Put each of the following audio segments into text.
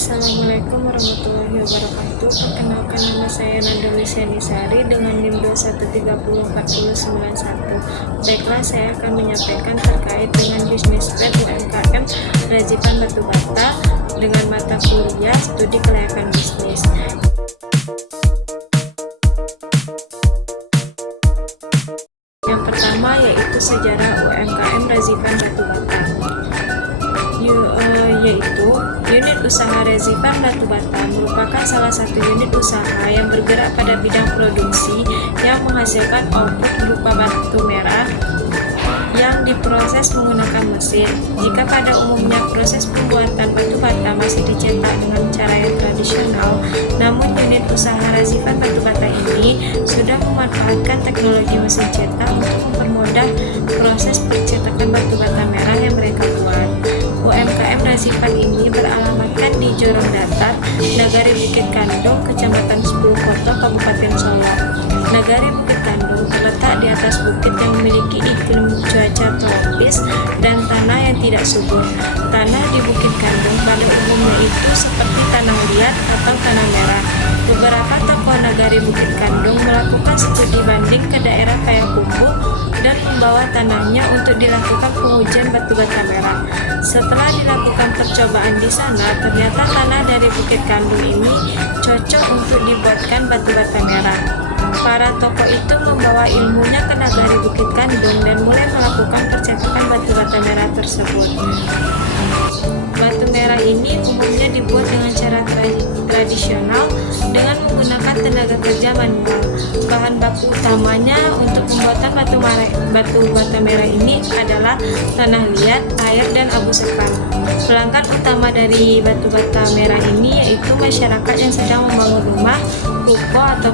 Assalamualaikum warahmatullahi wabarakatuh. Perkenalkan, nama saya Nandoli Senisari dengan NIM 21304091. Baiklah, saya akan menyampaikan terkait dengan bisnis plan UMKM Razipan Batu Bata dengan mata kuliah studi kelayakan bisnis. Yang pertama yaitu sejarah UMKM Razipan Batu Bata, yaitu unit usaha Razipan Batu Bata merupakan salah satu unit usaha yang bergerak pada bidang produksi yang menghasilkan output berupa batu merah yang diproses menggunakan mesin. Jika pada umumnya proses pembuatan batu bata masih dicetak dengan cara yang tradisional, namun unit usaha Razipan Batu Bata ini sudah memanfaatkan teknologi mesin cetak untuk mempermudah proses percetakan batu bata merah yang mereka buat. UMKM Razipan ini beralamatkan di Jorong Datar, Nagari Bukit Kandung, Kecamatan 10 Koto, Kabupaten Solo. Nagari Bukit Kandung terletak di atas bukit yang memiliki iklim cuaca tropis dan tanah yang tidak subur. Tanah di Bukit Kandung pada umumnya itu seperti tanah liat atau tanah merah. Beberapa tokoh Nagari Bukit Kandung melakukan studi banding ke daerah Payakumbuh dan membawa tanahnya untuk dilakukan pengujian batu bata merah. Setelah dilakukan percobaan di sana, ternyata tanah dari Bukit Kandung ini cocok untuk dibuatkan batu bata merah. Para tokoh itu membawa ilmunya ke Nagari Bukit Kandung dan mulai melakukan percetakan batu bata merah tersebut. Batu merah ini umumnya dibuat dengan cara tradisional dengan menggunakan tenaga kerja manual. Bahan baku utamanya untuk pembuatan batu bata merah ini adalah tanah liat, air, dan abu sekam. Pelanggan utama dari batu bata merah ini yaitu masyarakat yang sedang membangun rumah, ruko, atau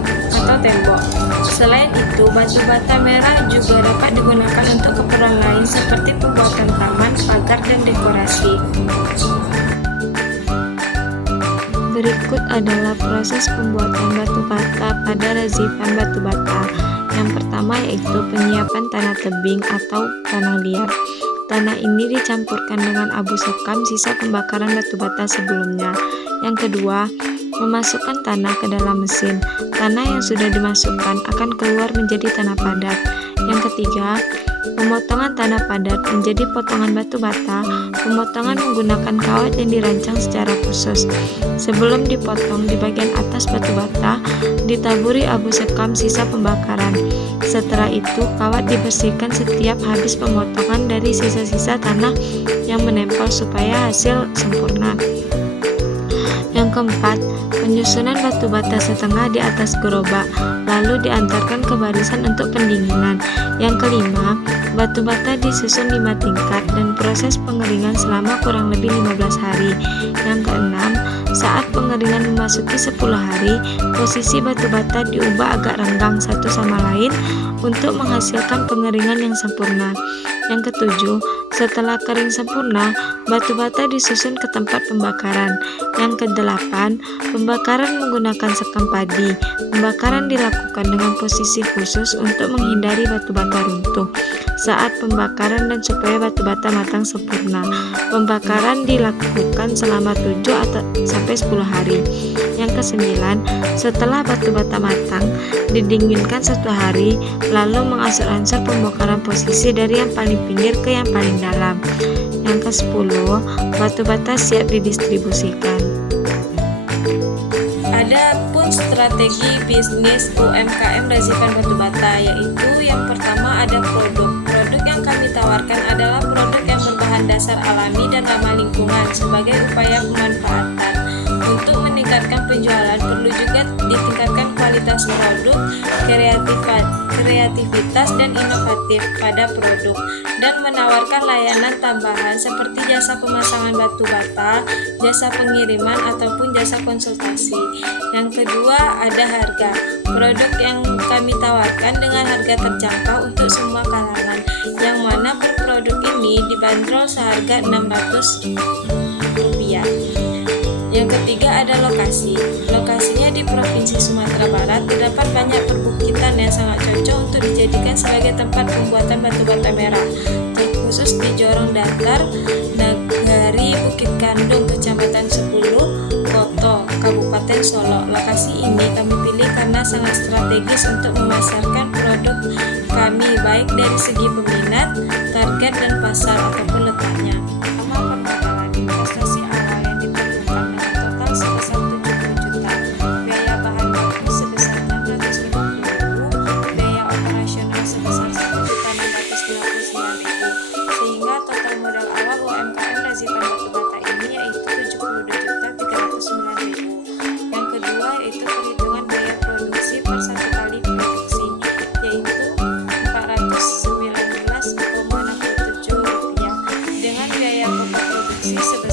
tembok. Selain itu, batu bata merah juga dapat digunakan untuk keperluan lain seperti pembuatan taman, pagar, dan dekorasi. Berikut adalah proses pembuatan batu bata pada Razipan Batu Bata. Yang pertama yaitu penyiapan tanah tebing atau tanah liat. Tanah ini dicampurkan dengan abu sekam sisa pembakaran batu bata sebelumnya. Yang kedua, memasukkan tanah ke dalam mesin. Tanah yang sudah dimasukkan akan keluar menjadi tanah padat. Yang ketiga, pemotongan tanah padat menjadi potongan batu bata. Pemotongan menggunakan kawat yang dirancang secara khusus. Sebelum dipotong, di bagian atas batu bata ditaburi abu sekam sisa pembakaran. Setelah itu, kawat dibersihkan setiap habis pemotongan dari sisa-sisa tanah yang menempel supaya hasil sempurna. Yang keempat, penyusunan batu bata setengah di atas gerobak, lalu diantarkan ke barisan untuk pendinginan. Yang kelima, batu bata disusun 5 tingkat dan proses pengeringan selama kurang lebih 15 hari. Yang keenam, saat pengeringan memasuki 10 hari, posisi batu bata diubah agak renggang satu sama lain untuk menghasilkan pengeringan yang sempurna. Yang ketujuh, setelah kering sempurna, batu bata disusun ke tempat pembakaran. Yang kedelapan, pembakaran menggunakan sekam padi. Pembakaran dilakukan dengan posisi khusus untuk menghindari batu bata runtuh saat pembakaran dan supaya batu bata matang sempurna. Pembakaran dilakukan selama 7 atau sampai 10 hari. Yang kesembilan, setelah batu bata matang, didinginkan 1 hari, lalu mengansur-ansur pembakaran posisi dari yang paling pinggir ke yang paling dalam. Yang ke-10, batu bata siap didistribusikan. Ada pun strategi bisnis UMKM Razipan Batu Bata, yaitu yang pertama ada produk. Produk yang kami tawarkan adalah produk yang berbahan dasar alami dan ramah lingkungan sebagai upaya pemanfaatan. Untuk meningkatkan penjualan perlu juga ditingkatkan kualitas produk, kreativitas dan inovatif pada produk, dan menawarkan layanan tambahan seperti jasa pemasangan batu bata, jasa pengiriman, ataupun jasa konsultasi. Yang kedua ada harga. Produk yang kami tawarkan dengan harga terjangkau untuk semua kalangan, yang mana per produk ini dibanderol seharga Rp600. Yang ketiga ada lokasi. Lokasinya di Provinsi Sumatera Barat terdapat banyak perbukitan yang sangat cocok untuk dijadikan sebagai tempat pembuatan batu bata merah, terkhusus di Jorong Datar, Nagari Bukit Kandung, Kecamatan 10, Kabupaten Solo. Lokasi ini kami pilih karena sangat strategis untuk memasarkan produk kami, baik dari segi peminat, target, dan pasar ataupun letaknya. Pertama, permodalan. Investasi awal yang diperlukan dengan total sebesar 70 juta, biaya bahan baku sebesar 650.000, biaya operasional sebesar 1.659.000, sehingga total modal awal UMKM Razipan Batu Bata ini yaitu 72.309.000. Yang kedua yaitu perhitungan biaya produksi per satu kali produksi, yaitu Rp419,67 dengan biaya pokok produksi sebesar